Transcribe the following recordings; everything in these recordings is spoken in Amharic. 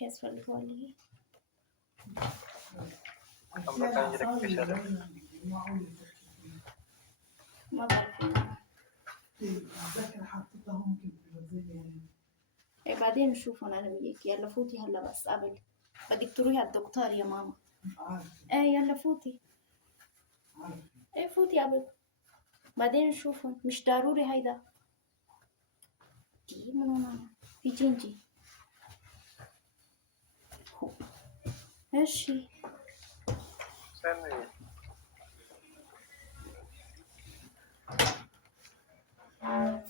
ያስፈልገዋል ይሄ بعدين نشوفه انا وياك يلا فوتي هلا بس قبل بدك تروحي على الدكتور يا ماما ايه يلا فوتي ايه فوتي قبل بعدين نشوفه مش ضروري هيدا دي من هنا في جنجي ماشي سامي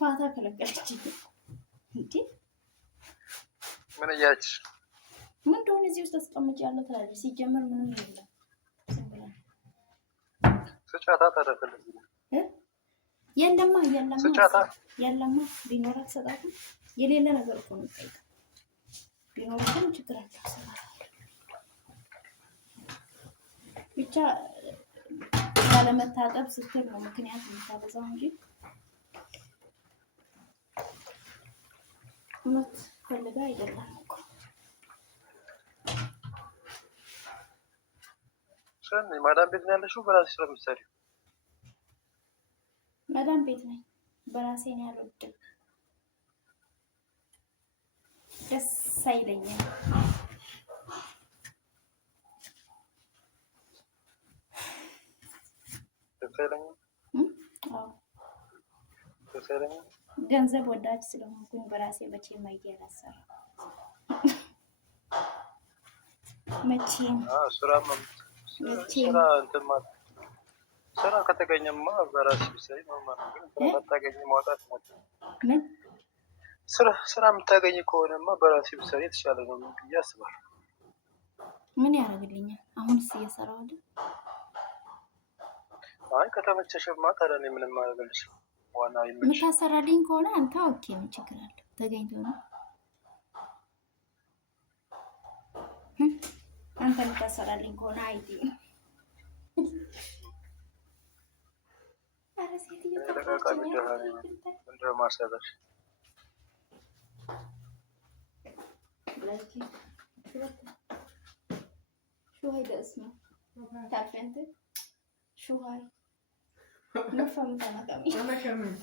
فاتا كلكلتي እንዴ ምን እያች ምን እንደሆነ እዚህ ውስጥ አስቀምጭ ያለው ትላለች ሲጀመር ምንም የለም ስጫታ ታደርግልኝ የለማ ስጫታ የለማ ቢኖራት ሰጣት የሌለ ነገር እኮ ነው ጠይቅ ቢኖርም ችግር አታሰራ ብቻ ባለመታጠብ ስትል ነው ምክንያት የምታበዛው እንጂ እውነት ፈልጋ አይደለም እኮ ሰን ማዳም ቤት ነው ያለሽው በራስሽ ስለምትሰሪው ማዳም ቤት ነኝ በራሴ ነው ያልወድም ደስ አይለኝም ገንዘብ ወዳጅ ስለሆንኩኝ በራሴ መቼም አይዲያ አሰራ መቼም ስራ ከተገኘማ በራስሽ ብትሰሪ ነው ማለት ነው ስራ ከተገኘ ማውጣት ማለት ምን ስራ የምታገኝ ከሆነማ በራስሽ ብትሰሪ የተሻለ ነው ብዬ አስባለሁ ምን ያደርግልኛል አሁንስ እየሰራሁ አይደል አይ ከተመቸሽማ ታዲያ እኔ ምንም አላደርግልሽ ዋና ይመች ምታሰራልኝ ከሆነ አንተ ኦኬ ምን ችግር አለ ተገኝቶ ነው አንተ ምታሰራልኝ ከሆነ አይዲ አረሴት እየተፈቀደ ነው ማሰራሽ لايكي شو هيدا اسمه تعرفي انت شو هاي ما فهمت انا كمان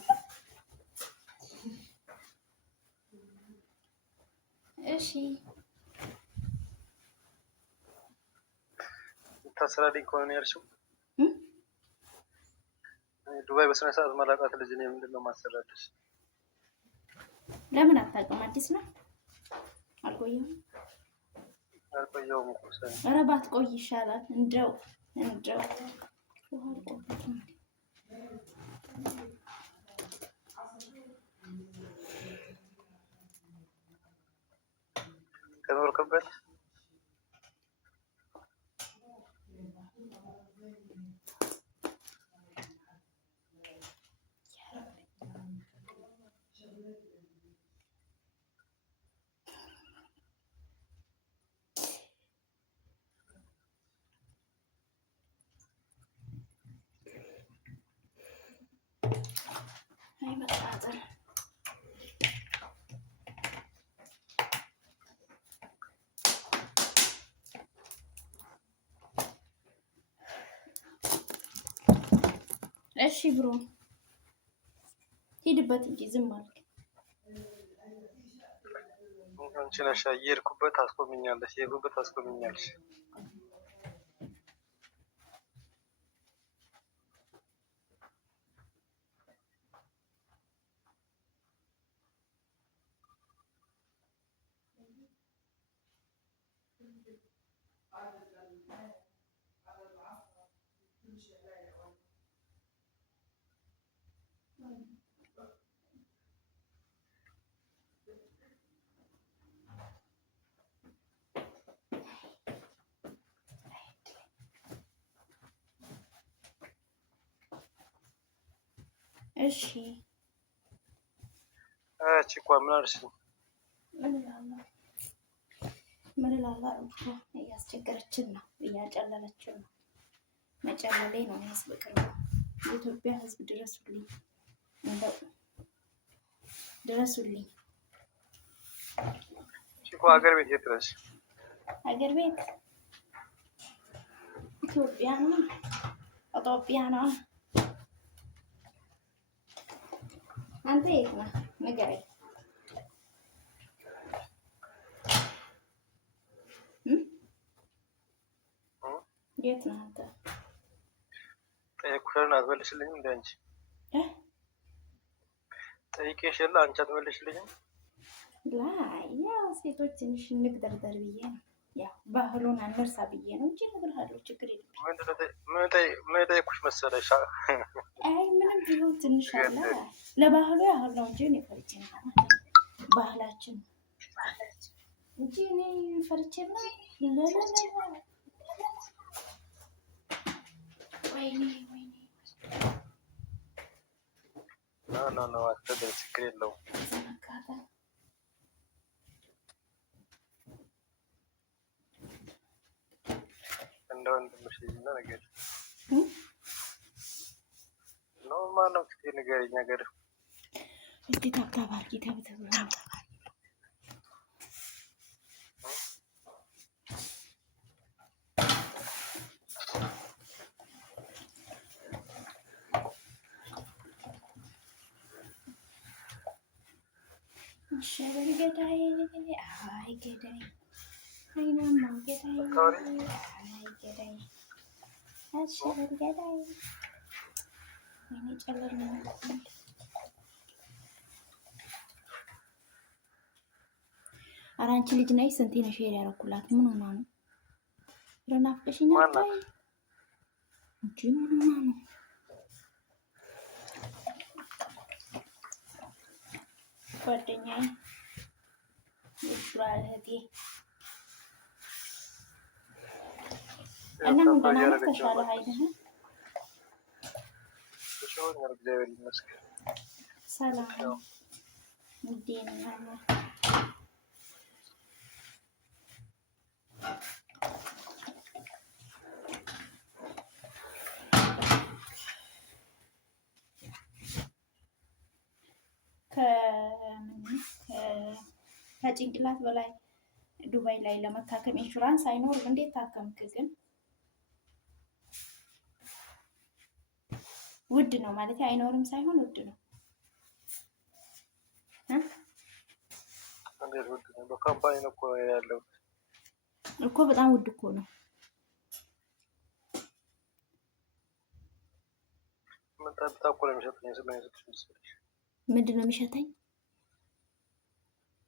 ايش هي تسرادين كون يرشو ዱባይ በስነ ስርዓት መላቃት ልጅ ነው ምንድነው ማሰራደሽ ለምን አታውቅም አዲስ ነው አልቆየሁም እኮ ሰው ኧረ ባትቆይ ይሻላል እንደው ከኖርክበት هاي متعادل እሺ ብሮ ሂድበት እንጂ ዝም አልክ አንቺ ነሽ የሄድኩበት አስቆሚኛለሽ እሺ እቺ ምን አርሽ ምን ላላ እያስቸገረችን ነው እያጨለለችን ነው መጨለሌ ነው ያስበቀኝ የኢትዮጵያ ህዝብ ድረሱልኝ እኮ ሀገር ቤት የት ነሽ? ሀገር ቤት ኢትዮጵያ ነው። ኢትዮጵያ ነው። አንተ የት ነህ? ንገረኝ። የት ነህ አንተ? ጠየኩሽን አትመልሽልኝም እንደ አንቺ ጠይቄሽ የለ አንቺ አትመልሽልኝም? ላይ ያው ሴቶች ትንሽ እንግደርደር ብዬ ነው። ያው ባህሉን አንርሳ ብዬ ነው እንጂ እነግርሃለሁ፣ ችግር የለም። ምን ጠየኩሽ መሰለሽ? አይ ምንም ቢሆን ትንሽ አለ ለባህሉ ያህል ነው እንጂ እኔ ፈርቼ ነው ባህላችን እንጂ እኔ ፈርቼ ነው። ወይኔ ኖ አትበል፣ ችግር የለውም። እንደ ወንድምሽ እና ነገር ነው። ማነው እስኪ ንገሪኝ ነገር እስኪ ታብታባል ኪታብተብ ሸበል ገዳይ አይ ገዳይ አይናማ ገዳይ አይ ገዳይ ሸበል ገዳይ እኔ ጨለል ነው። ኧረ አንቺ ልጅ ነይ ስንቴ ነው ሼር ያደረኩላት? ምን ሆና ነው? ረናፍቀሽኛል እንጂ ምን ሆና ነው? ጓደኛዬ እህቴ እና ምን ደህና ነህ? ተሻለህ አይደል? ሰላም እንዴት ነህ? ከጭንቅላት በላይ ዱባይ ላይ ለመታከም ኢንሹራንስ አይኖርም። እንዴት ታከምክ ግን? ውድ ነው ማለት አይኖርም ሳይሆን ውድ ነው በካምፓኒ ነው እኮ ያለው እኮ በጣም ውድ እኮ ነው። ምንድን ነው የሚሸተኝ?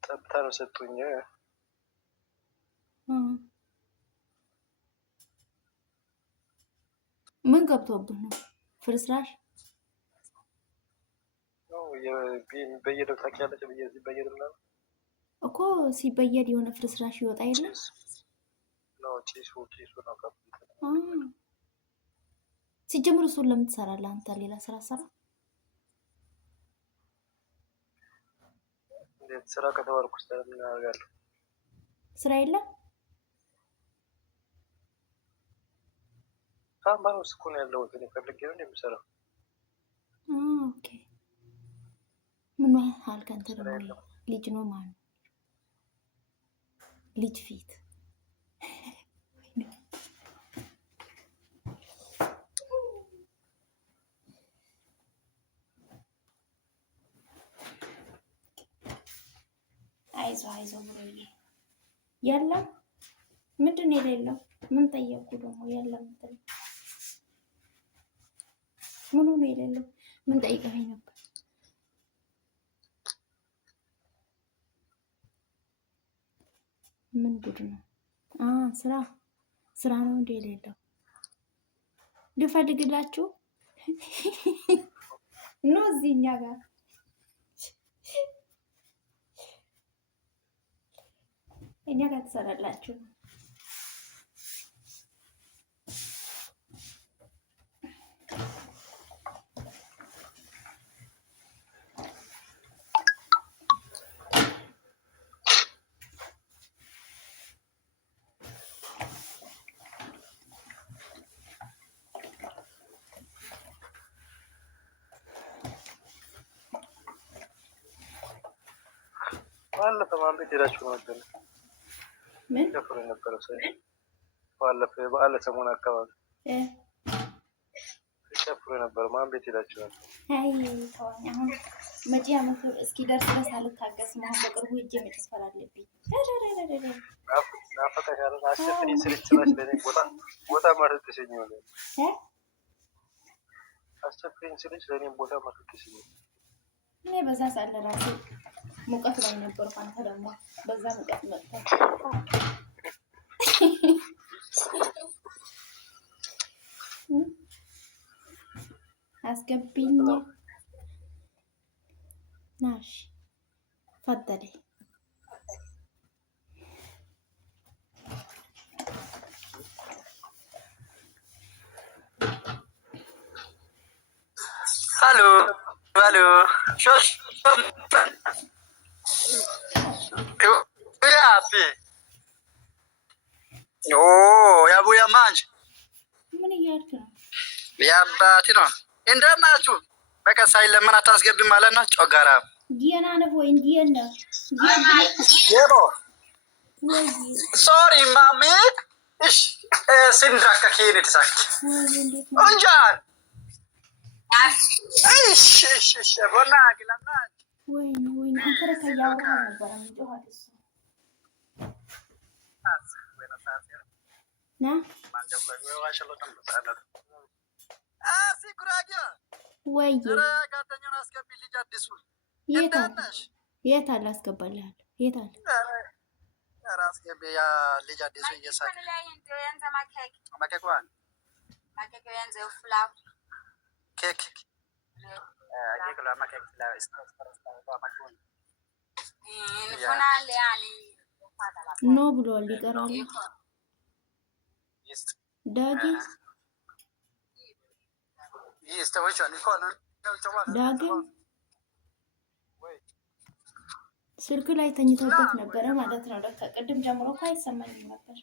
ጠብታ ነው ሰጡኝ። ምን ገብቶብህ ነው? ፍርስራሽ በየደው ታውቂያለሽ? በየደው ነው እኮ ሲበየድ የሆነ ፍርስራሽ ይወጣ የለ ነው። ጭሱ ነው ከብ ሲጀምር እሱን ለምን ትሰራለህ አንተ? ሌላ ስራ ሰራ። እንዴት ስራ ከተባልኩ ምን አደርጋለሁ? ስራ የለም። ካምፓኒ ውስጥ እኮ ነው ያለሁት። እኔ ፈልጌ ነው የምሰራው። ኦኬ ምን አልክ አንተ? ደግሞ ልጅ ነው ማለት ልጅ ፊት አይዞህ ብሎኝ የለም። ምንድን ነው የሌለው? ምን ጠየቁ ደግሞ? የለም ምኑ ነው የሌለው? ምን ጠይቀኸኝ ነበር? ምን ጉድ ነው? ስራ ነው እንደ የሌለው ልፈልግላችሁ ነው እዚህ እኛ ጋር ትሰራላችሁ። ባለፈው ማን ቤት ሄዳችሁ ነው? ምን ጨፍሮ የነበረው ሰው ባለፈ በዓለ ሰሞን አካባቢ ጨፍሮ የነበረው ማን ቤት ሄዳችሁ ነበር? አይ ተወኝ። አሁን መጪ ዓመት እስኪደርስ ድረስ አልታገስም። አሁን በቅርቡ ሄጄ መጨፈር አለብኝ። ናፈቀሻል። አስቸፍሪ ስልች ስላች ለኔ ቦታ ማርጥሽኝ ነው። አስቸፍሪኝ ስልች ለኔ ቦታ ማርጥሽኝ ነው። እኔ በዛ ሳለ ራሴ ሙቀት ላይ ነበርኩ። አንተ ደግሞ በዛ ሙቀት መጥተህ አስገብኝ ናሽ ፈደለ Halo, sos, yapi? Oh, ya bu ya manj. ምን እያልክ ነው? ያባቲ ነው እንደናችሁ። በቃ ሳይለምን አታስገቢም ማለት ነው። ጮጋራ ዲያና ነው ወይ ዲያና? የቦ ሶሪ ማሚ እሺ ሲንድራካ ኪኒ ተሳክ እንጃን እሺ ቦና ግላና ወይ አንተ ረከያው ነበር እንጆሃት እሱ ና ወይ ጓደኛውን አስገቢ ልጅ አዲሱ የት አለ አስገባልሃል። የት አለ ራስ ገቢ ያ ልጅ አዲሱ እየሳቀ ማከኳን ኬክ ኖ ብሏል። ይቀራል ዳጊ ዳግም ስልክ ላይ ተኝቶበት ነበረ ማለት ነው። ለካ ቅድም ጀምሮ እኮ አይሰማኝም ነበር።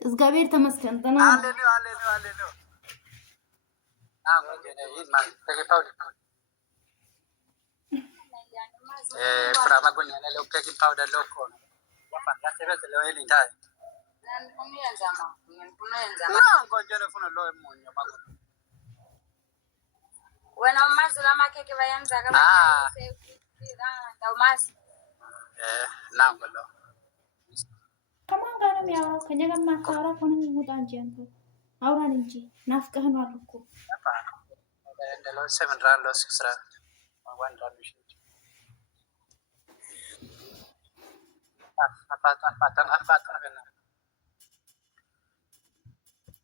እግዚአብሔር ተመስገን ደህና ነው። ከማን ጋር ነው የሚያወራው? ከእኛ ጋር ማታወራ ከሆነ ውጣ እንጂ አንተ አውራን እንጂ ናፍቀህናል እኮ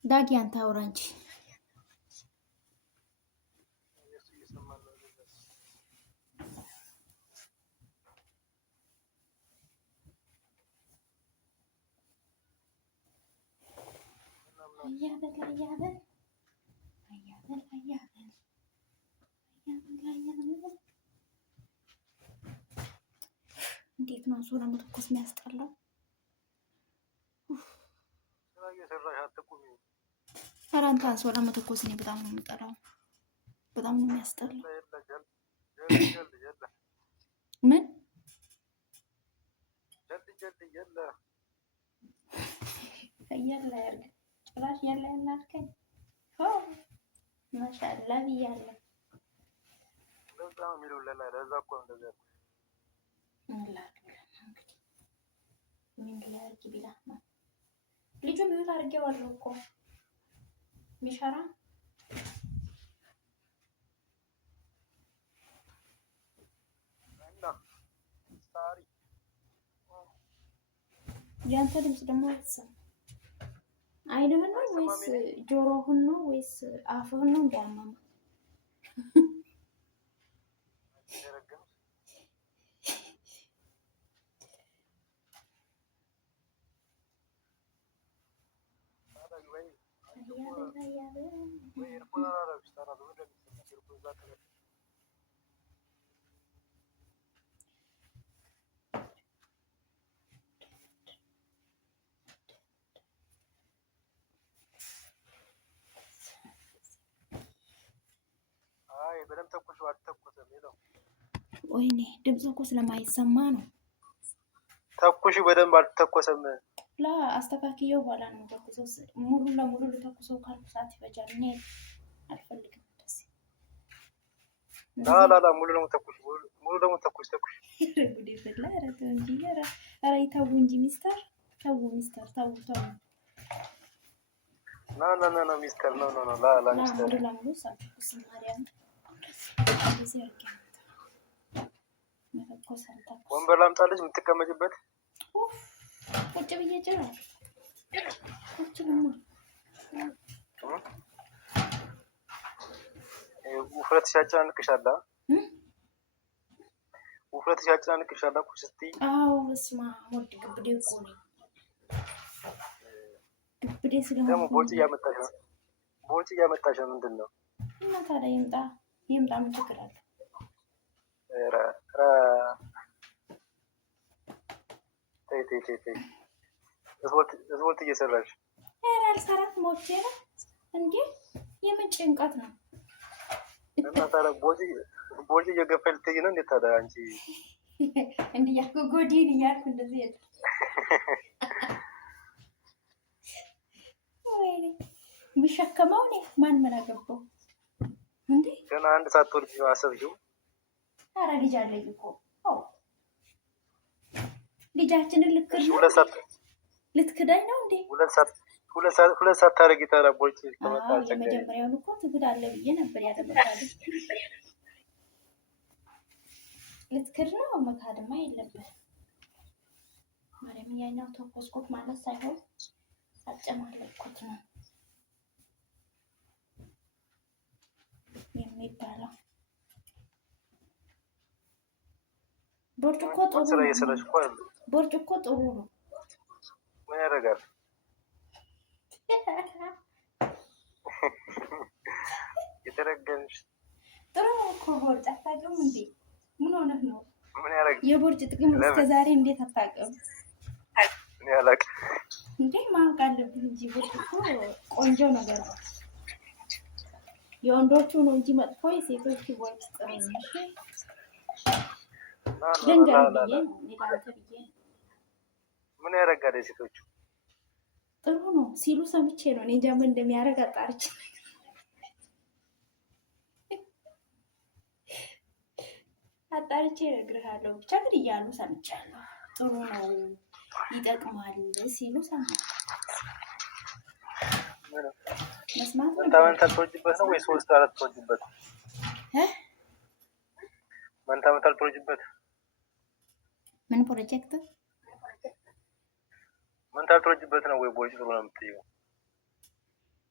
ዳጊ አንተ አውራ እንጂ አያበል እንዴት ነው ሶላ መተኮስ የሚያስጠላው? ኧረ አንተ ሶላ መተኮስ እኔ በጣም ነው የምጠላው። በጣም ነው የሚያስጠላው። ምን ያለ ያርግ ጭራሽ ያለ ያልከኝ ማሻአላ ብያለሁ። ምን ላድርግ ቢላ ነው ልጁ ሚውት አድርጌዋለሁ እኮ ሚሸራ ያንተ ድምፅ ደግሞ አይሰማም። አይንህን ነው ወይስ ጆሮህን ነው ወይስ አፍህን ነው እንዲያማማ? በደምብ ተኩሽ አትተኩስም ይለው። ወይኔ ድምፁ እኮ ስለማይሰማ ነው። ተኩሽ በደንብ አልተተኮሰም። ላ አስተካክየው በኋላ ነው ተኩሰው። ሙሉ ለሙሉ ልተኩሰው ካልኩ ሰዓት ይፈጃል። እኔ አልፈልግም እንደዚህ። ላ ሙሉ ለሙሉ ተኩሽ፣ ሙሉ ለሙሉ ተኩሽ። ጉዴ ፈላ። ኧረ ተው እንጂ፣ ኧረ ተው እንጂ ሚስተር፣ ተው ሚስተር፣ ተው። ና ሚስተር፣ ኖ ላ ሚስተር። ሙሉ ለሙሉ ሳልተኩስ ማርያም እንደዚህ አድርጌ መተኮስ አልተኩስ። ወንበር ላምጣልሽ የምትቀመጭበት? ቁጭ ብዬ ጭራሽ ቁጭ ብዬ ውፍረት ሲያጨናንቅሻል፣ ውፍረት ሲያጨናንቅሻል እኮ ስትይ። አዎ በስመ አብ ወልድ ግብዴ እኮ ነኝ። ግብዴ ስለሆነ ደግሞ ቦርጭ እያመጣሽ ነው። ምንድን ነው? እና ታዲያ ይምጣ ምን ችግር አለ? ተይ ስፖርት እየሰራሽ። ኧረ አልሰራም ሞቼ ነው እንዴ? የምን ጭንቀት ነው? እና ታዲያ ቦርጭ እየገፋ ልትይ ነው? እንዴት ታዲያ አንቺ እንዲህ እያልኩ ጎዲን እያልኩ እንደዚህ የለ። ወይኔ የምሸከመው እኔ ማን አገባው እንዴ? ገና አንድ ሳትወልጂ ነው አሰብሽው? ኧረ ልጅ አለኝ እኮ። ልጃችንን ልትክዳኝ ነው እንዴ? ሁለት ሰዓት ታደርጊ ታዲያ ቦርጭ ከመጣ። የመጀመሪያውን እኮ ትክዳለህ ብዬ ነበር ያደረጋለሁ። ልትክድ ነው? መካድማ የለብህ ማርያም። ያኛው ተኮስኩት ማለት ሳይሆን አጨማለቅኩት ነው የሚባለው። ቦርጭ እኮ ጥሩ ነው። ምን ያደርጋል? የተረገምሽ ጥሩ ነው እኮ ቦርጭ። አታውቅም እንዴ? ምን ሆነህ ነው? ምን ያደርጋል? የቦርጭ ጥቅም እስከዛሬ እንዴት አታውቅም? ምን ያላቅ እንዴ? ማወቅ አለብህ እንጂ ቦርጭ እኮ ቆንጆ ነገር ነው። የወንዶቹ ነው እንጂ መጥፎ፣ የሴቶቹ ቦርጭ ጥሩ ነው። ልንገርህ ብዬ ነው እኔ ለአንተ ብዬ ነው። ምን ያደርጋል? የሴቶቹ ጥሩ ነው ሲሉ ሰምቼ ነው። እኔ እንጃ ምን እንደሚያደርግ አጣርቼ እነግርሃለሁ። ብቻ ግን እያሉ ሰምቻለሁ። ጥሩ ነው ይጠቅማል ሲሉ ሰምቻለሁ። መስማት ነው። መንታ ትወጂበት ነው ወይ 3-4 ትወጂበት? መንታ ትወጂበት? ምን ፕሮጀክት መንታ ትወጂበት ነው ወይ ቦርጭ ጥሩ ነው የምትይው?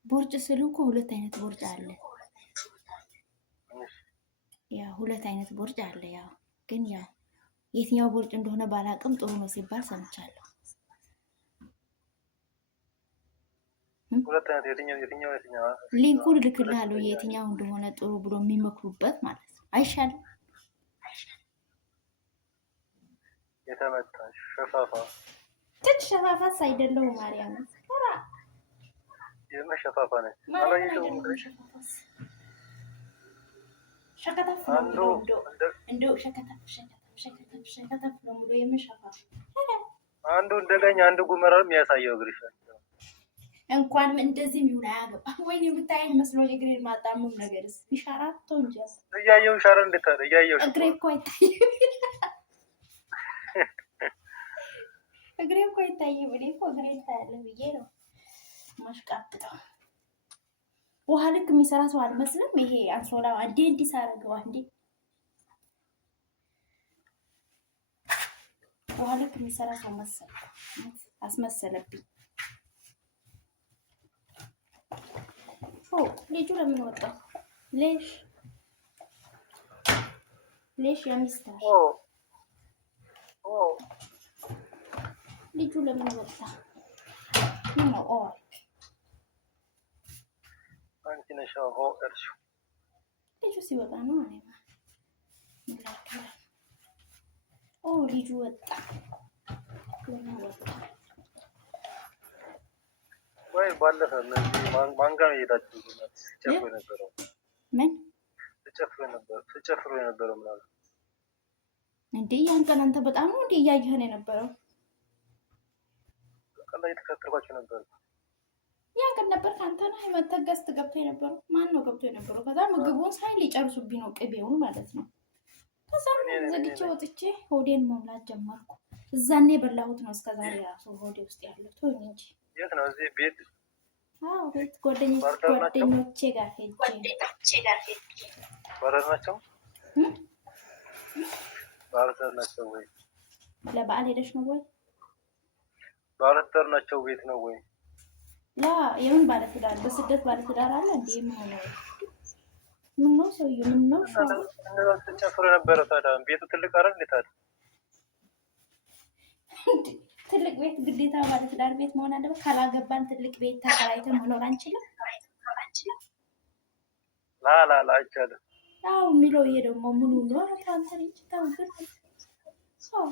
ቦርጭ ስሉ እኮ ሁለት አይነት ቦርጭ አለ። ያ ሁለት አይነት ቦርጭ አለ። ያው ግን ያው የትኛው ቦርጭ እንደሆነ ባላቅም ጥሩ ነው ሲባል ሰምቻለሁ። ሁለት አይነት የትኛው ሊንኩን ልክልሃለሁ የትኛው እንደሆነ ጥሩ ብሎ የሚመክሩበት ማለት ነው። አይሻልም? የተመታሽ ሸፋፋ ትንሽ ሸፋፋስ አይደለሁ ማርያም ተራ የመሸፋፋ ነች። ሸከተፍ እንደው ሸከተፍ ነው ብሎ የምሸፋፍ አንዱ እንደገኝ አንዱ ጉመራው የሚያሳየው እግርሽ እንኳን እንደዚህ ይሁን አያገባ። ወይኔ የምታየኝ መስሎኝ እግሬን ማጣመም ነገርስ ይሻራቶ እንጂ እያየው ሻራ እንዴት አለ እያየው እግሬ እኮ አይታይም። እግሬ እኮ አይታይም። እኔ እኮ እግሬ ታያለ ብዬ ነው ማሽቃብጠው። ውሃ ልክ የሚሰራ ሰው አልመስልም። ይሄ አንሶላው አንዴ እንዲህ ሳረገው አንዴ ውሃ ልክ የሚሰራ ሰው አስመሰለብኝ። ልጁ ለምን ወጣ? ሌሽ የሚስተር ልጁ ለምን ወጣ? አንቺ ነሽ ሆ እርሹ ልጁ ሲወጣ ነው ማለት ነው። ኦ ልጁ ወጣ ወይ ባለፈ እነዚህ ማንጋ ሄዳችሁ ሲጨፍሩ የነበረው ምን ሲጨፍሩ የነበረው ምናምን እንዴ? ያን ቀን አንተ በጣም ነው እንዴ እያየኸን የነበረው? ቀን ላይ ተከታተልኳቸው ነበር። ያን ቀን ነበር ካንተ ነው የመተገስት ገብቶ የነበረው? ማን ነው ገብቶ የነበረው? ከዛ ምግቡን ሳይ ሊጨርሱብኝ ነው ቅቤውን ማለት ነው። ከዛ ዘግቼ ወጥቼ ሆዴን መሙላት ጀመርኩ። እዛኔ የበላሁት ነው እስከዛሬ ራሱ ሆዴ ውስጥ ያለው ቶኝ እንጂ። የት ነው? እዚህ ቤት? አዎ ቤት ጓደኞቼ ጋር ሄጄ። ባረር ናቸው? ባረር ናቸው ወይ? ለበዓል ሄደሽ ነው ወይ? ባለትዳር ናቸው ቤት ነው ወይ? ላ የምን ባለትዳር? በስደት ባለትዳር አለ እንዴ? ምን ነው ሰውዬው? ምን ነው ተጨፍሮ ነበረ። ታዲያ ቤቱ ትልቅ አይደል እንዴ? ታዲያ ትልቅ ቤት ግዴታ ባለትዳር ቤት መሆን አለበት? ካላገባን ትልቅ ቤት ተከራይተን መኖር አንችልም? ላ አይቻልም። አዎ የሚለው ይሄ ደግሞ ምኑ ነው? ታንተ ልጅ ታውቁት ሰው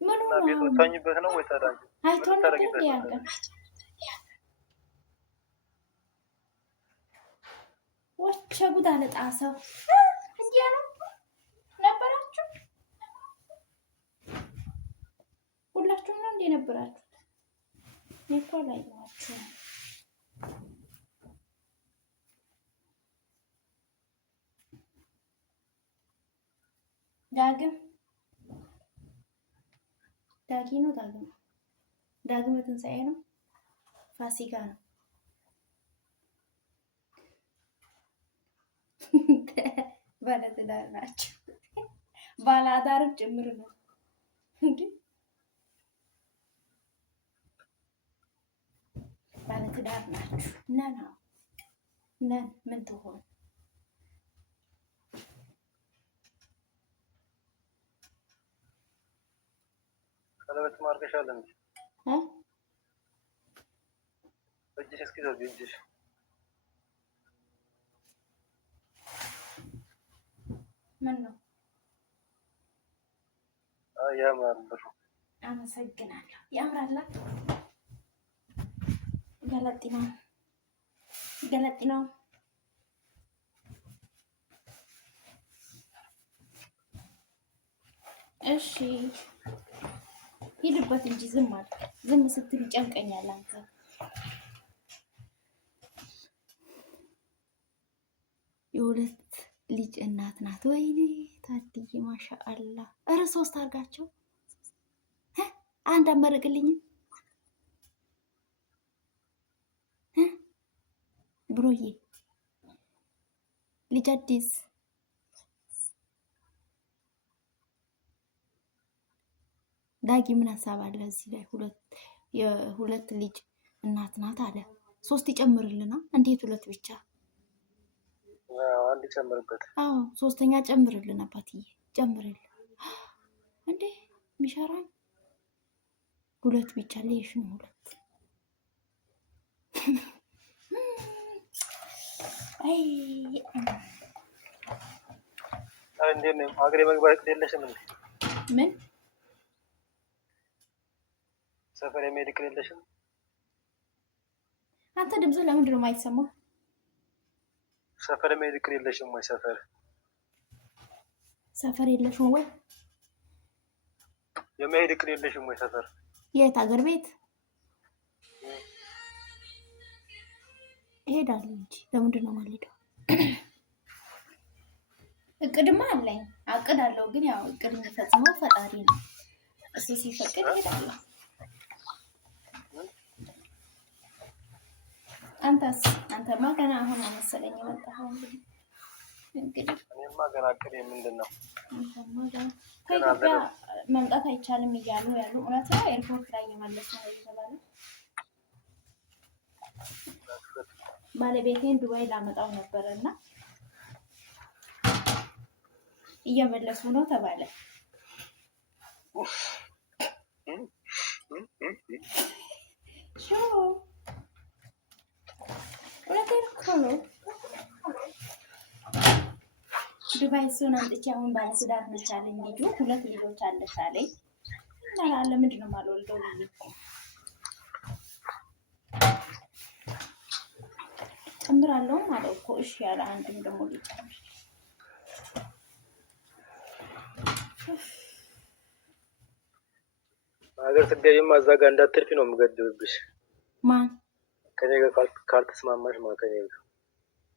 ምኑ ነው? ቤቱ ታኝበት ነው ወይ? ታዲያ አይቶ ነበር ያንቀን ወቸ ጉድ አለ ጣሰው። እንዲያ ነው ነበራችሁ? ሁላችሁም ነው እንዴ ነበራችሁ? እኮ ላይ ናችሁ። ዳጊ ነው ዳግም ትንሣኤ ነው ፋሲካ ነው። ባለትዳር ናቸው። ባለአዳርም ጭምር ነው እንዴ? ባለትዳር ናችሁ። ነን ምን ትሆን? ቀለበት ማርገሻል እንዴ? እጅሽ እስኪ ዘርጊ እጅሽ። ምን ነው? ያምራል ብሩ። አመሰግናለሁ። ያምራላ። ገለጢ ነው። እሺ ሂድበት እንጂ ዝም ስትል ይጨንቀኛል። አንተ የሁለት ልጅ እናት ናት። ወይኔ ታድዬ ማሻአላ። እረ 3 አድርጋቸው። አንድ አመረቅልኝ ብሮዬ። ልጅ አዲስ ዳጊ ምን ሀሳብ አለ እዚህ ላይ? የሁለት ልጅ እናት ናት አለ። 3 ይጨምርልና እንዴት 2 ብቻ? አንድ ጨምርበት። አዎ 3ኛ ጨምርልን አባትዬ፣ ጨምርልን እንዴ ሚሸራኝ 2 ብቻ ለይሽ ነው 2። አይ እንዴ ነው አገሬ መግባት የለሽም እንዴ? ምን ሰፈር የሜዲክ የለሽም? አንተ ድምጽ ለምንድን ነው የማይሰማው? ሰፈር የሜዲክ የለሽም ወይ? ሰፈር የለሽም ወይ? የሜዲክ የለሽም ወይ? ሰፈር የት አገር ቤት እሄዳለሁ እንጂ ለምንድን ነው የማልሄደው? እቅድማ አለኝ፣ አቅዳለሁ። ግን ያው እቅድ የሚፈጽመው ፈጣሪ ነው። እሱ ሲፈቅድ እሄዳለሁ። አንተማ ገና አሁን መሰለኝ የመጣኸው። እንግዲህ እኔማ ገና እቅዴ ምንድን ነው? ከኢትዮጵያ መምጣት አይቻልም እያሉ ያሉ እውነት ነው። ኤርፖርት ላይ እየመለስ ነው እየተባለ ባለቤቴን ዱባይ ላመጣው ነበረ እና እየመለሱ ነው ተባለ። ሄሎ ዱባይ እሱን አምጥቼ አሁን ባለትዳር ነች አለኝ ልጁ 2 ልጆች አለሽ አለኝ እና ለምንድን ነው የማልወልደው ልጅ ጨምራለሁ ማለት እኮ እሺ ያለ አንድም ደግሞ ልጨምር ሀገር ስትገቢማ እዛ ጋር እንዳትርፊ ነው የምገድብብሽ። ማን ከኔ ጋር ካልተስማማሽ ማለት ከኔ ጋር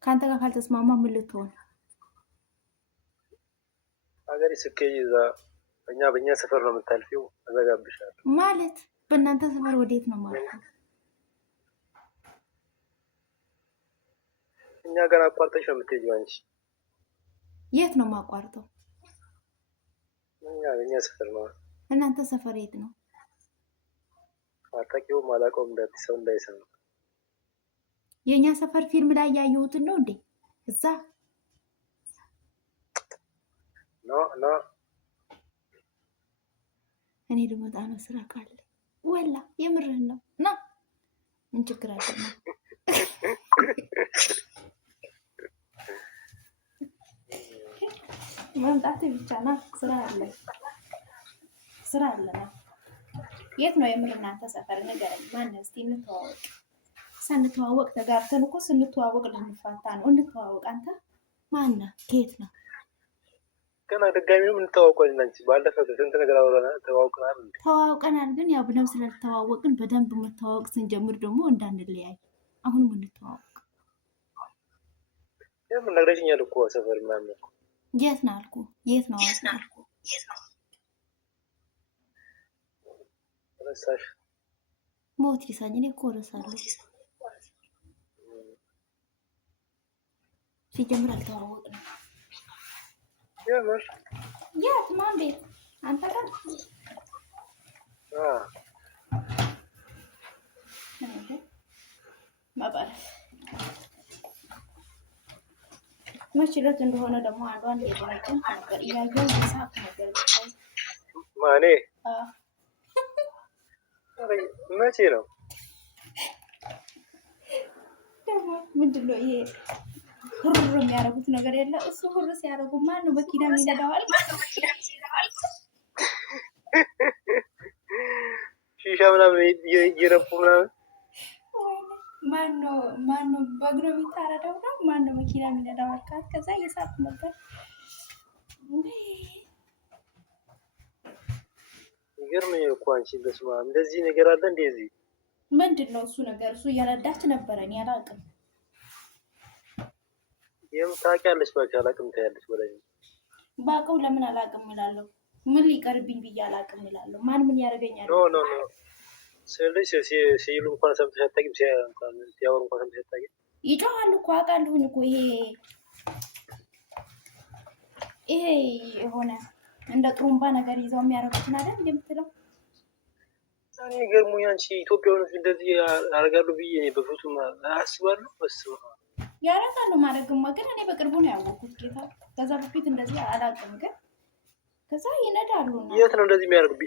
ካንተ ጋር ካልተስማማ ምን ልትሆን? ሀገር ስትገቢ እዛ በእኛ ሰፈር ነው የምታልፊው። አዘጋብሻለሁ ማለት በእናንተ ሰፈር ወዴት ነው ማለት? እኛ ጋር አቋርጠሽ ነው የምትሄጂው አንቺ። የት ነው የማቋርጠው? በእኛ ሰፈር ነው። እናንተ ሰፈር የት ነው? አታውቂውም? አላውቀውም። ሰው እንዳይሰማ የኛ ሰፈር ፊልም ላይ ያየሁትን ነው እንዴ? እዛ ኖ እኔ ልመጣ ነው ስራ ካለ ወላ የምርህን ነው ና ምን ችግር አለ? መምጣት ብቻ ና ስራ አለ ና የት ነው የምር እናንተ ሰፈር ንገረኝ። ማን እስቲ እንተዋወቅ። ሳንተዋወቅ ተጋርተን እኮ ስንተዋወቅ ልንፋታ ነው። እንተዋወቅ። አንተ ማን ነህ? ከየት ነው? ገና ድጋሚ ነው የምንተዋወቀው። እንጂ ባለፈው ስንት ነገር አውራናል፣ ተዋውቀናል። ግን ያው በደንብ ስለተዋወቅን በደንብ መተዋወቅ ስንጀምር ደግሞ እንዳንለያይ አሁን እንተዋወቅ። የምን ነግረሽኛል እኮ ሰፈር ምናምን እኮ የት ነው አልኩ። የት ነው ረሳሽ? ሞት ይሳኝ እኔ እኮ ረሳለሁ። ሲጀምር አልተዋወቅንም። የምር የት ማን ቤት? አንተ ጋር ማባረፍ መች ዕለት እንደሆነ ደግሞ አንዷን የባችን ነበር እያየሁ መጽሐፍ ነገር ማኔ መቼ ነው ደግሞ ምንድን ነው ይሄ ሁር የሚያደርጉት ነገር የለ። እሱ ሁር ሲያደርጉ ማን ነው መኪና የሚነዳዋል? ሺሻ ምናምን እየረፉ ምናምን ማን ነው በእግሩ የሚታረደው ነው? ማን ነው መኪና የሚነዳው አልካት። ከዛ እየሳቁ ነበር። ይገርመኛል እኮ አንቺ በስመ አብ እንደዚህ ነገር አለ እንደዚህ ምንድን ነው እሱ ነገር? እሱ እየነዳች ነበረ። እኔ አላውቅም። ታውቂያለሽ? እባክሽ አላውቅም ትያለሽ። ወደ ባውቀው ለምን አላውቅም እላለሁ? ምን ሊቀርብኝ ብዬ አላውቅም እላለሁ? ማን ምን ያደርገኛል? ኖ ስለዚህ ሲሉ እንኳን ሰምተሽ አታውቂም? ሲያወሩ እንኳን ሰምተሽ አታውቂም? ይጮሃል እኮ አውቃለሁኝ እኮ ይሄ የሆነ እንደ ጥሩምባ ነገር ይዘው የሚያደርጉትን አይደል እንደምትለው። እኔ ገርሞኝ አንቺ ኢትዮጵያውያኖች እንደዚህ ያደርጋሉ ብዬ በፍጹም አስባለሁ። ያደርጋሉ ማድረግማ፣ ግን እኔ በቅርቡ ነው ያወቅሁት ጌታ። ከዛ በፊት እንደዚህ አላውቅም፣ ግን ከዛ ይነዳሉ። የት ነው እንደዚህ የሚያደርጉ?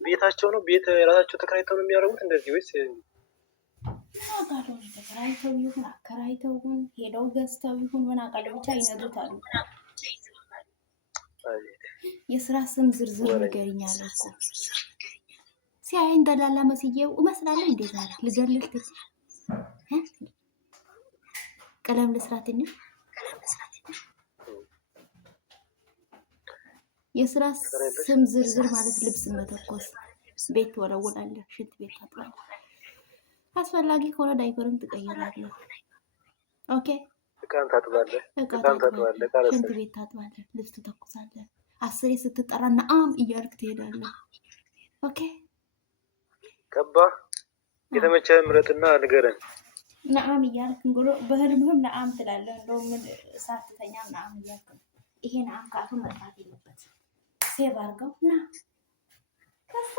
ቤታቸው ነው? ቤት የራሳቸው ተከራይተው ነው የሚያደርጉት እንደዚህ ወይስ አውቃለሁ? ተከራይተው ይሁን አከራይተው ይሁን ሄደው ገዝተው ይሁን ምን አውቃለሁ፣ ብቻ ይነዱታሉ። የስራ ስም ዝርዝር ንገሪኛል እኮ ሲያየኝ ደላላ መስዬው እመስላለሁ። እንዴት አለ ልገልል ቀለም ልስራትኝ። የስራ ስም ዝርዝር ማለት ልብስ መተኮስ፣ ቤት ትወለውላለህ፣ ሽንት ቤት ታጥባለህ፣ አስፈላጊ ከሆነ ዳይፐርም ትቀይራለህ። ኦኬ እቃም ታጥባለህ፣ ሽንት ቤት ታጥባለህ፣ ልብስ ትተኩሳለህ። 10 ስትጠራ ነአም እያልክ ትሄዳለህ። ኦኬ ገባ። የተመቸህ ምረጥና ንገረን። ነአም እያልክ እንግዲህ በህልምህም ነአም ትላለህ። እንደውም ሳትተኛ ነአም እያልክ ይሄ ነአም ካፉን መጥፋት የለበት። ሴቭ አድርገው ና ከዛ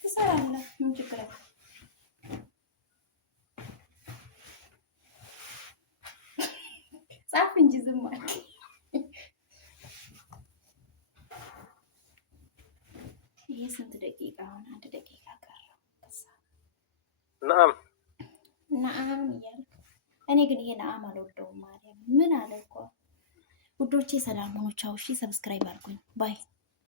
ትሰራለህ። ምን ችግር አለ? ጻፍ እንጂ ዝም አልክ። ይሄ ስንት ደቂቃ አሁን? 1 ደቂቃ ቀረው። ነአም ነአም እያልክ እኔ ግን ይሄን አልወደውም። ማርያም ምን አለ እኮ ውዶቼ፣ ሰላም ሆኖ ቻው። እሺ ሰብስክራይብ አድርጉኝ ባይ